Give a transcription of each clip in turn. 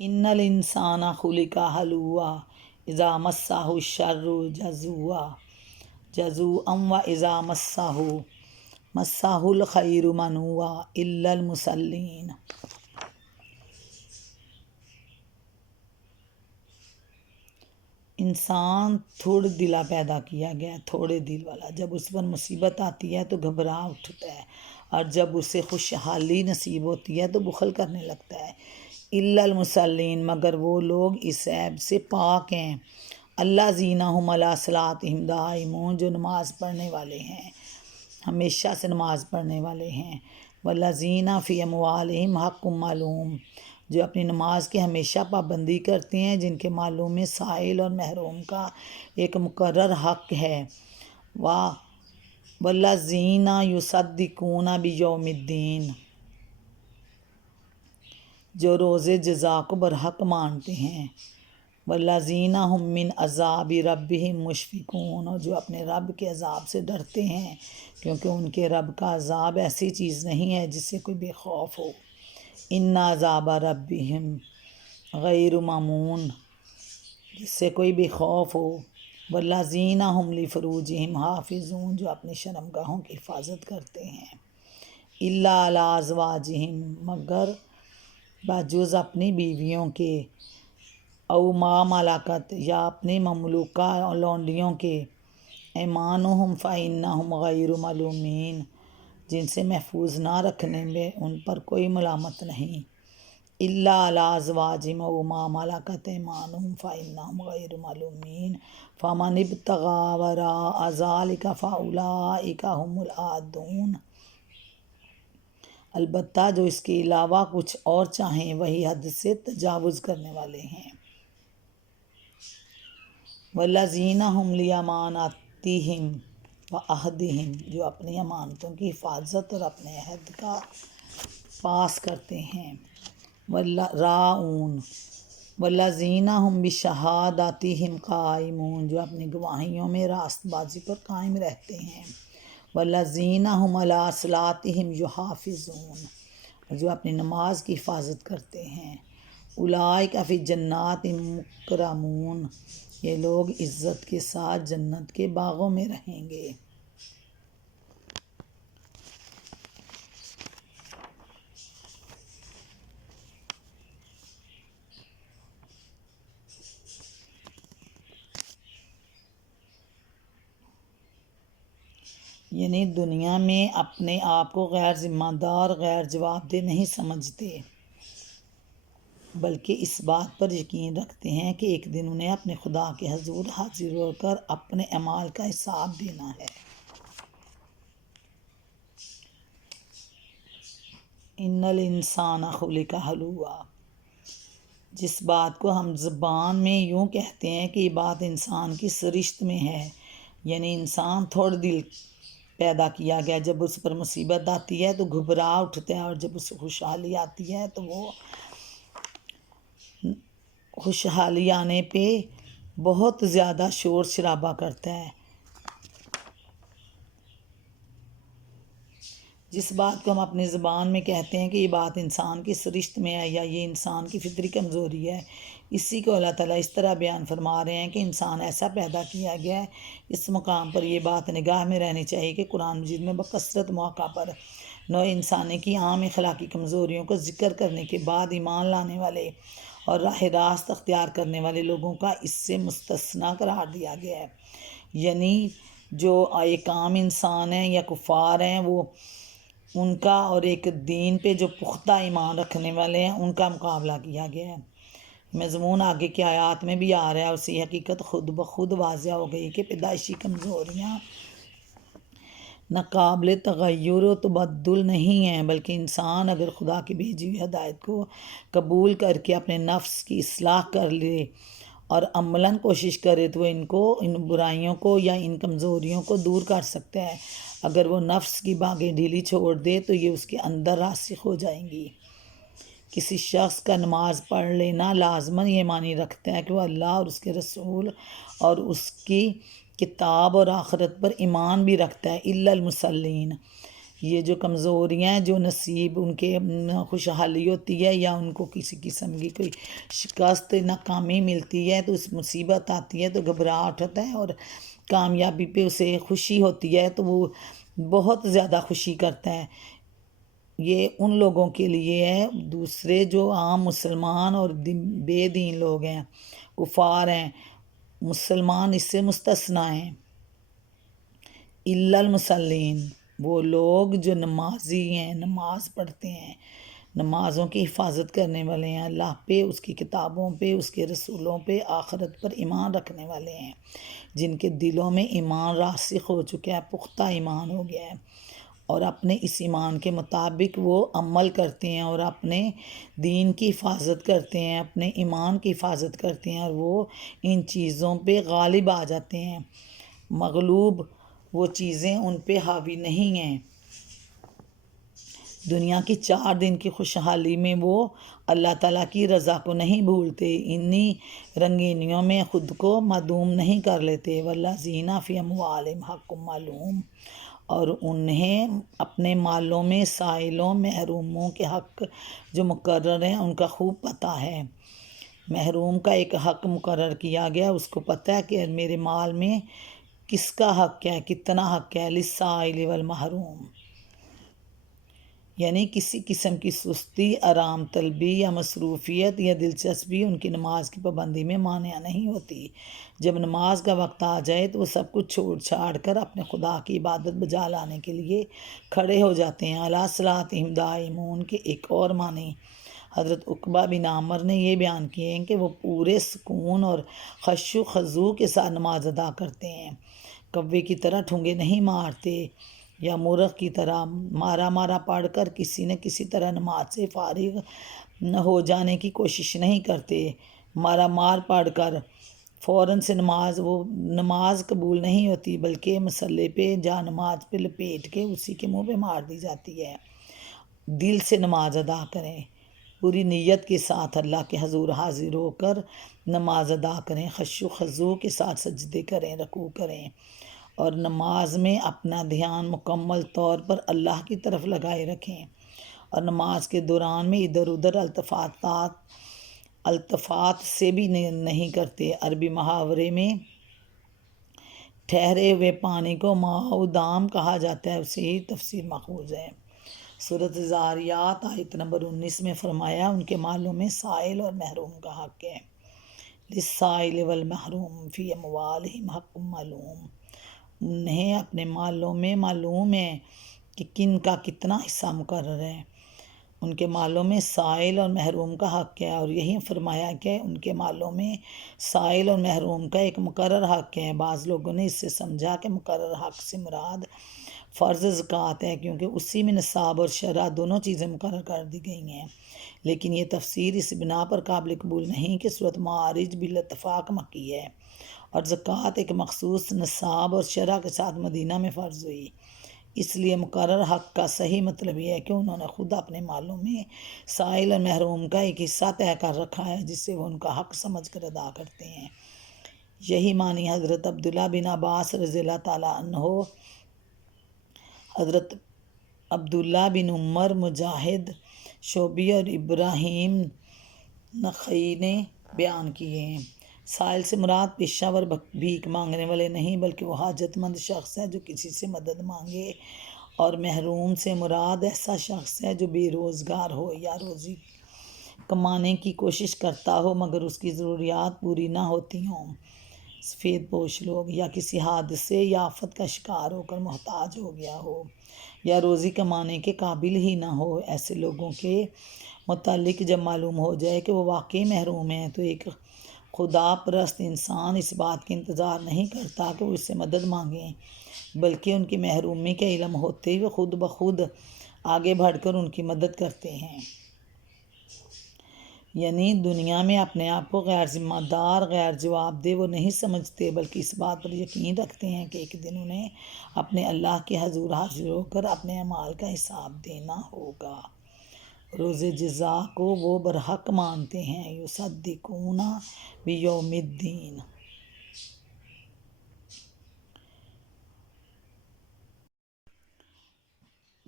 ان الانسان خلق ہلوعا اذا مسہ الشر جزوعا واذا مسہ الخیر منوعا الا المصلین۔ انسان تھوڑ دلا پیدا کیا گیا ہے، تھوڑے دل والا۔ جب اس پر مصیبت آتی ہے تو گھبرا اٹھتا ہے، اور جب اسے خوشحالی نصیب ہوتی ہے تو بخل کرنے لگتا ہے۔ الا المصلین، مگر وہ لوگ اس عیب سے پاک ہیں۔ الذین ھم علی صلاتہم دائمون، جو نماز پڑھنے والے ہیں، ہمیشہ سے نماز پڑھنے والے ہیں۔ والذین فی اموالہم حق معلوم، جو اپنی نماز کی ہمیشہ پابندی کرتے ہیں، جن کے مالوں میں سائل اور محروم کا ایک مقرر حق ہے۔ والذین یصدقون بیوم الدین، جو روز جزا کو برحق مانتے ہیں۔ والذین ھم من عذاب ربہم مشفقون، اور جو اپنے رب کے عذاب سے ڈرتے ہیں، کیونکہ ان کے رب کا عذاب ایسی چیز نہیں ہے جس سے کوئی بے خوف ہو۔ ان عذاب ربہم غیر مامون، جس سے کوئی بے خوف ہو۔ والذین ھم لفروجہم حافظون، جو اپنی شرمگاہوں کی حفاظت کرتے ہیں۔ الا علی ازواجہم، مگر بجز اپنی بیویوں کے، او ما ملکت، یا اپنی مملوکہ لونڈیوں کے، ایمانہم فانہم غیر ملومین، جن سے محفوظ نہ رکھنے میں ان پر کوئی ملامت نہیں۔ الا علی ازواجہم او ما ملکت ایمانہم فانہم غیر ملومین فمن ابتغی وراء ذلک فاولئک ھم العادون، البتہ جو اس کے علاوہ کچھ اور چاہیں وہی حد سے تجاوز کرنے والے ہیں۔ والذین ھم لاماناتہم وعہدہم، جو اپنی امانتوں کی حفاظت اور اپنے عہد کا پاس کرتے ہیں۔ راؤون، والذین ھم بشہاداتہم قائمون، جو اپنی گواہیوں میں راست بازی پر قائم رہتے ہیں۔ والذین ھم علی صلاتہم یحافظون، جو اپنی نماز کی حفاظت کرتے ہیں۔ اولئک فی جنات مکرمون، یہ لوگ عزت کے ساتھ جنت کے باغوں میں رہیں گے۔ یعنی دنیا میں اپنے آپ کو غیر ذمہ دار، غیر جواب دہ نہیں سمجھتے، بلکہ اس بات پر یقین رکھتے ہیں کہ ایک دن انہیں اپنے خدا کے حضور حاضر ہو کر اپنے اعمال کا حساب دینا ہے۔ ان الانسان خلق ہلوعا، جس بات کو ہم زبان میں یوں کہتے ہیں کہ یہ بات انسان کی سرشت میں ہے، یعنی انسان تھوڑ دل پیدا کیا گیا، جب اس پر مصیبت آتی ہے تو گھبرا اٹھتا ہے، اور جب اسے خوشحالی آتی ہے تو وہ خوشحالی آنے پہ بہت زیادہ شور شرابہ کرتا ہے۔ جس بات کو ہم اپنی زبان میں کہتے ہیں کہ یہ بات انسان کی سرشت میں ہے، یا یہ انسان کی فطری کمزوری ہے، اسی کو اللہ تعالیٰ اس طرح بیان فرما رہے ہیں کہ انسان ایسا پیدا کیا گیا ہے۔ اس مقام پر یہ بات نگاہ میں رہنی چاہیے کہ قرآن مجید میں بکثرت مواقع پر نوع انسانی کی عام اخلاقی کمزوریوں کو ذکر کرنے کے بعد ایمان لانے والے اور راہ راست اختیار کرنے والے لوگوں کا اس سے مستثنیٰ قرار دیا گیا ہے۔ یعنی جو ایک عام انسان ہیں یا کفار ہیں، وہ ان کا، اور ایک دین پہ جو پختہ ایمان رکھنے والے ہیں ان کا مقابلہ کیا گیا ہے۔ مضمون آگے کی آیات میں بھی آ رہا ہے، اسی حقیقت خود بخود واضح ہو گئی کہ پیدائشی کمزوریاں ناقابل تغیر و تبدل نہیں ہیں، بلکہ انسان اگر خدا کی بھیجی ہوئی ہدایت کو قبول کر کے اپنے نفس کی اصلاح کر لے اور عملاً کوشش کرے تو وہ ان برائیوں کو یا ان کمزوریوں کو دور کر سکتا ہے۔ اگر وہ نفس کی باگیں ڈھیلی چھوڑ دے تو یہ اس کے اندر راسخ ہو جائیں گی۔ کسی شخص کا نماز پڑھ لینا لازماً یہ معنی رکھتا ہے کہ وہ اللہ اور اس کے رسول اور اس کی کتاب اور آخرت پر ایمان بھی رکھتا ہے۔ الا المصلین، یہ جو کمزوریاں ہیں، جو نصیب ان کے خوشحالی ہوتی ہے یا ان کو کسی قسم کی کوئی شکست ناکامی ملتی ہے تو اس مصیبت آتی ہے تو گھبراہٹ ہوتا ہے، اور کامیابی پہ اسے خوشی ہوتی ہے تو وہ بہت زیادہ خوشی کرتا ہے۔ یہ ان لوگوں کے لیے ہے، دوسرے جو عام مسلمان اور بے دین لوگ ہیں، کفار ہیں، مسلمان اس سے مستثنیٰ ہیں۔ الا المصلین، وہ لوگ جو نمازی ہیں، نماز پڑھتے ہیں، نمازوں کی حفاظت کرنے والے ہیں، اللہ پہ، اس کی کتابوں پہ، اس کے رسولوں پہ، آخرت پر ایمان رکھنے والے ہیں، جن کے دلوں میں ایمان راسخ ہو چکا ہے، پختہ ایمان ہو گیا ہے، اور اپنے اس ایمان کے مطابق وہ عمل کرتے ہیں اور اپنے دین کی حفاظت کرتے ہیں، اپنے ایمان کی حفاظت کرتے ہیں، اور وہ ان چیزوں پہ غالب آ جاتے ہیں، مغلوب وہ چیزیں ان پہ حاوی نہیں ہیں۔ دنیا کی 4 دن کی خوشحالی میں وہ اللہ تعالیٰ کی رضا کو نہیں بھولتے، انہی رنگینیوں میں خود کو معدوم نہیں کر لیتے۔ والذین فی اموالہم حق معلوم، اور انہیں اپنے مالوں میں سائلوں محروموں کے حق جو مقرر ہیں ان کا خوب پتہ ہے۔ محروم کا ایک حق مقرر کیا گیا، اس کو پتہ ہے کہ میرے مال میں کس کا حق ہے، کتنا حق ہے، للسائل والمحروم، یعنی کسی قسم کی سستی، آرام طلبی یا مصروفیت یا دلچسپی ان کی نماز کی پابندی میں مانع نہیں ہوتی۔ جب نماز کا وقت آ جائے تو وہ سب کچھ چھوڑ چھاڑ کر اپنے خدا کی عبادت بجا لانے کے لیے کھڑے ہو جاتے ہیں۔ علی صلاتہم دائمون کے ایک اور معنی حضرت عقبہ بن عامر نے یہ بیان کیے ہیں کہ وہ پورے سکون اور خشوع و خضوع کے ساتھ نماز ادا کرتے ہیں، کوے کی طرح ٹھونگے نہیں مارتے یا مورخ کی طرح مارا پڑھ کر کسی نہ کسی طرح نماز سے فارغ ہو جانے کی کوشش نہیں کرتے۔ مار پڑھ کر فوراً سے نماز قبول نہیں ہوتی، بلکہ مسلح پہ جا نماز پہ لپیٹ کے اسی کے منہ پہ مار دی جاتی ہے۔ دل سے نماز ادا کریں، پوری نیت کے ساتھ اللہ کے حضور حاضر ہو کر نماز ادا کریں، خشوع و خضوع کے ساتھ سجدے کریں، رکوع کریں، اور نماز میں اپنا دھیان مکمل طور پر اللہ کی طرف لگائے رکھیں، اور نماز کے دوران میں ادھر ادھر التفات سے بھی نہیں کرتے۔ عربی محاورے میں ٹھہرے ہوئے پانی کو ماء دام کہا جاتا ہے، اسے ہی تفسیر ماخوذ ہے۔ سورۃ الذاریات آیت نمبر 19 میں فرمایا ان کے مالوں میں سائل اور محروم کا حق ہے۔ للسائل والمحروم فی اموالہم حق معلوم، انہیں اپنے مالوں میں معلوم ہے کہ کن کا کتنا حصہ مقرر ہے، ان کے مالوں میں سائل اور محروم کا حق ہے، اور یہی فرمایا کہ ان کے مالوں میں سائل اور محروم کا ایک مقرر حق ہے۔ بعض لوگوں نے اس سے سمجھا کہ مقرر حق سے مراد فرض زکوٰۃ ہے، کیونکہ اسی میں نصاب اور شرح دونوں چیزیں مقرر کر دی گئی ہیں، لیکن یہ تفسیر اس بنا پر قابل قبول نہیں کہ سورۃ معارج بالاتفاق مکی ہے اور زکوٰۃ ایک مخصوص نصاب اور شرح کے ساتھ مدینہ میں فرض ہوئی۔ اس لیے مقرر حق کا صحیح مطلب یہ ہے کہ انہوں نے خود اپنے مالوں میں سائل اور محروم کا ایک حصہ طے کر رکھا ہے جس سے وہ ان کا حق سمجھ کر ادا کرتے ہیں۔ یہی معنی حضرت عبداللہ بن عباس رضی اللہ تعالیٰ عنہ، حضرت عبداللہ بن عمر، مجاہد، شعبی اور ابراہیم نخعی نے بیان کیے ہیں۔ سائل سے مراد پیشہ ور بھیک مانگنے والے نہیں، بلکہ وہ حاجت مند شخص ہے جو کسی سے مدد مانگے، اور محروم سے مراد ایسا شخص ہے جو بے روزگار ہو یا روزی کمانے کی کوشش کرتا ہو مگر اس کی ضروریات پوری نہ ہوتی ہوں، سفید پوش لوگ، یا کسی حادثے یا آفت کا شکار ہو کر محتاج ہو گیا ہو یا روزی کمانے کے قابل ہی نہ ہو۔ ایسے لوگوں کے متعلق جب معلوم ہو جائے کہ وہ واقعی محروم ہیں تو ایک خدا پرست انسان اس بات کا انتظار نہیں کرتا کہ وہ اس سے مدد مانگیں، بلکہ ان کی محرومی کا علم ہوتے ہوئے خود بخود آگے بڑھ کر ان کی مدد کرتے ہیں۔ یعنی دنیا میں اپنے آپ کو غیر ذمہ دار، غیر جواب دہ وہ نہیں سمجھتے، بلکہ اس بات پر یقین رکھتے ہیں کہ ایک دن انہیں اپنے اللہ کے حضور حاضر ہو کر اپنے اعمال کا حساب دینا ہوگا۔ روز جزا کو وہ برحق مانتے ہیں، یصدقون بیوم الدین۔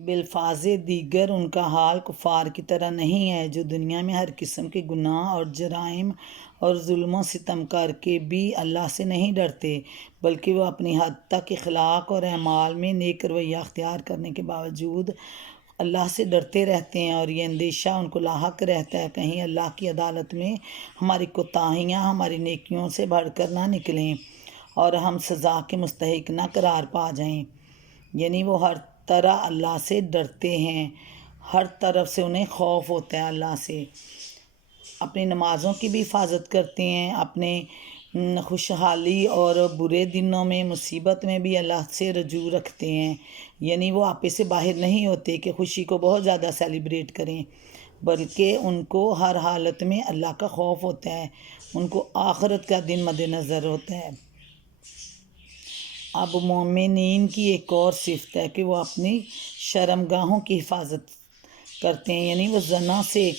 بالفاظ دیگر ان کا حال کفار کی طرح نہیں ہے جو دنیا میں ہر قسم کے گناہ اور جرائم اور ظلم و ستم کر کے بھی اللہ سے نہیں ڈرتے، بلکہ وہ اپنی حد تک اخلاق اور اعمال میں نیک رویہ اختیار کرنے کے باوجود اللہ سے ڈرتے رہتے ہیں، اور یہ اندیشہ ان کو لاحق رہتا ہے کہیں اللہ کی عدالت میں ہماری کوتاہیاں ہماری نیکیوں سے بڑھ کر نہ نکلیں اور ہم سزا کے مستحق نہ قرار پا جائیں۔ یعنی وہ ہر طرح اللہ سے ڈرتے ہیں، ہر طرف سے انہیں خوف ہوتا ہے اللہ سے، اپنی نمازوں کی بھی حفاظت کرتے ہیں، اپنے خوشحالی اور برے دنوں میں مصیبت میں بھی اللہ سے رجوع رکھتے ہیں۔ یعنی وہ آپے سے باہر نہیں ہوتے کہ خوشی کو بہت زیادہ سیلیبریٹ کریں، بلکہ ان کو ہر حالت میں اللہ کا خوف ہوتا ہے، ان کو آخرت کا دن مد نظر ہوتا ہے۔ اب مومنین کی ایک اور صفت ہے کہ وہ اپنی شرمگاہوں کی حفاظت کرتے ہیں، یعنی وہ زنا سے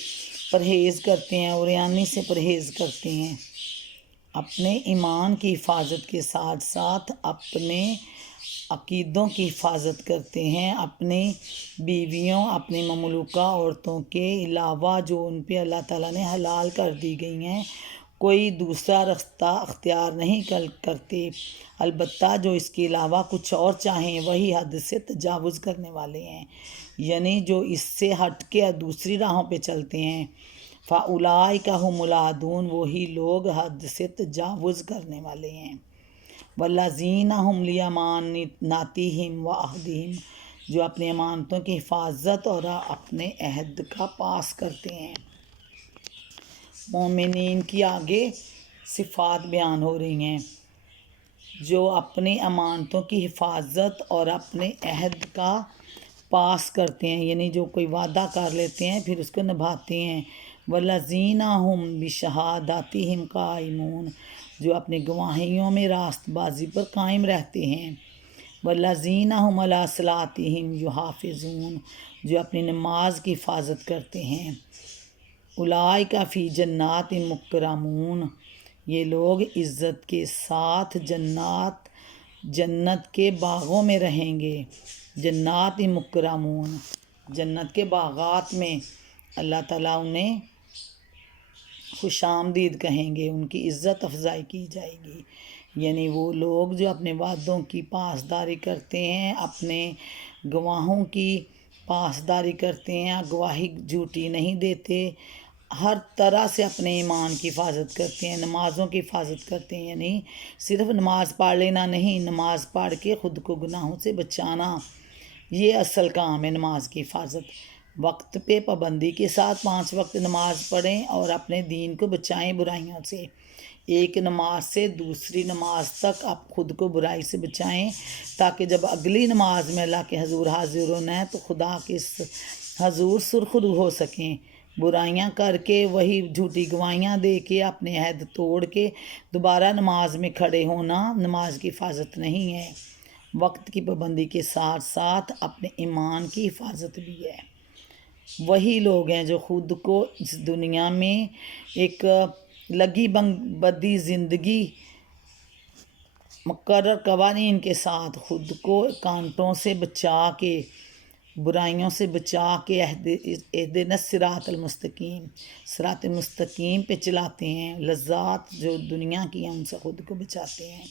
پرہیز کرتے ہیں، عریانی سے پرہیز کرتے ہیں، اپنے ایمان کی حفاظت کے ساتھ ساتھ اپنے عقیدوں کی حفاظت کرتے ہیں، اپنی بیویوں اپنی مملوکہ عورتوں کے علاوہ جو ان پہ اللہ تعالیٰ نے حلال کر دی گئی ہیں کوئی دوسرا راستہ اختیار نہیں کرتے، البتہ جو اس کے علاوہ کچھ اور چاہیں وہی حد سے تجاوز کرنے والے ہیں، یعنی جو اس سے ہٹ کے دوسری راہوں پہ چلتے ہیں۔ فَأُولَٰئِکَ هُمُ الْعَادُونَ، وہی لوگ حد سے تجاوز کرنے والے ہیں۔ وَالَّذِينَ هُمْ لِأَمَانَاتِهِمْ وَعَهْدِهِمْ، جو اپنی امانتوں کی حفاظت اور اپنے عہد کا پاس کرتے ہیں۔ مومنین کی آگے صفات بیان ہو رہی ہیں جو اپنی امانتوں کی حفاظت اور اپنے عہد کا پاس کرتے ہیں، یعنی جو کوئی وعدہ کر لیتے ہیں پھر اس کو نبھاتے ہیں۔ وَالَّذِينَ هُمْ بِشَهَادَاتِهِمْ قَائِمُونَ، جو اپنی گواہیوں میں راست بازی پر قائم رہتے ہیں۔ وَالَّذِينَ هُمْ عَلَىٰ صَلَاتِهِمْ يُحَافِظُونَ، جو اپنی نماز کی حفاظت کرتے ہیں۔ اولئک فی جنات مکرمون، یہ لوگ عزت کے ساتھ جنت کے باغوں میں رہیں گے۔ جنات مکرمون، جنت کے باغات میں اللہ تعالیٰ انہیں خوش آمدید کہیں گے، ان کی عزت افزائی کی جائے گی۔ یعنی وہ لوگ جو اپنے وعدوں کی پاسداری کرتے ہیں، اپنے گواہوں کی پاسداری کرتے ہیں، گواہی جھوٹی نہیں دیتے، ہر طرح سے اپنے ایمان کی حفاظت کرتے ہیں، نمازوں کی حفاظت کرتے ہیں، یعنی صرف نماز پڑھ لینا نہیں، نماز پڑھ کے خود کو گناہوں سے بچانا، یہ اصل کام ہے نماز کی حفاظت۔ وقت پہ پابندی کے ساتھ 5 وقت نماز پڑھیں اور اپنے دین کو بچائیں برائیوں سے، ایک نماز سے دوسری نماز تک آپ خود کو برائی سے بچائیں، تاکہ جب اگلی نماز میں اللہ کے حضور حاضر ہونا ہے تو خدا کے حضور سرخرو ہو سکیں۔ برائیاں کر کے وہی جھوٹی گواہیاں دے کے اپنے عہد توڑ کے دوبارہ نماز میں کھڑے ہونا نماز کی حفاظت نہیں ہے۔ وقت کی پابندی کے ساتھ ساتھ اپنے ایمان کی حفاظت بھی ہے۔ وہی لوگ ہیں جو خود کو اس دنیا میں ایک لگی بدی زندگی مقرر قوانین کے ساتھ خود کو کانٹوں سے بچا کے، برائیوں سے بچا کے اہدنا الصراط المستقیم، صراط مستقیم پہ چلاتے ہیں، لذات جو دنیا کی ہیں ان سے خود کو بچاتے ہیں،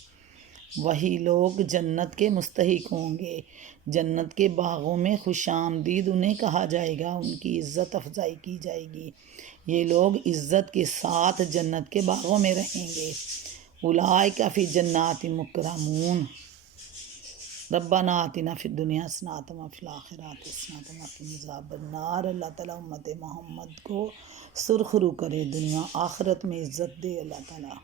وہی لوگ جنت کے مستحق ہوں گے۔ جنت کے باغوں میں خوش آمدید انہیں کہا جائے گا، ان کی عزت افزائی کی جائے گی، یہ لوگ عزت کے ساتھ جنت کے باغوں میں رہیں گے۔ اولئک فی جنات مکرمون، ربنا آتنا فی الدنیا حسنۃ وفی الآخرۃ حسنۃ وقنا عذاب النار۔ اللہ تعالیٰ امت محمد کو سرخرو کرے، دنیا آخرت میں عزت دے اللہ تعالیٰ۔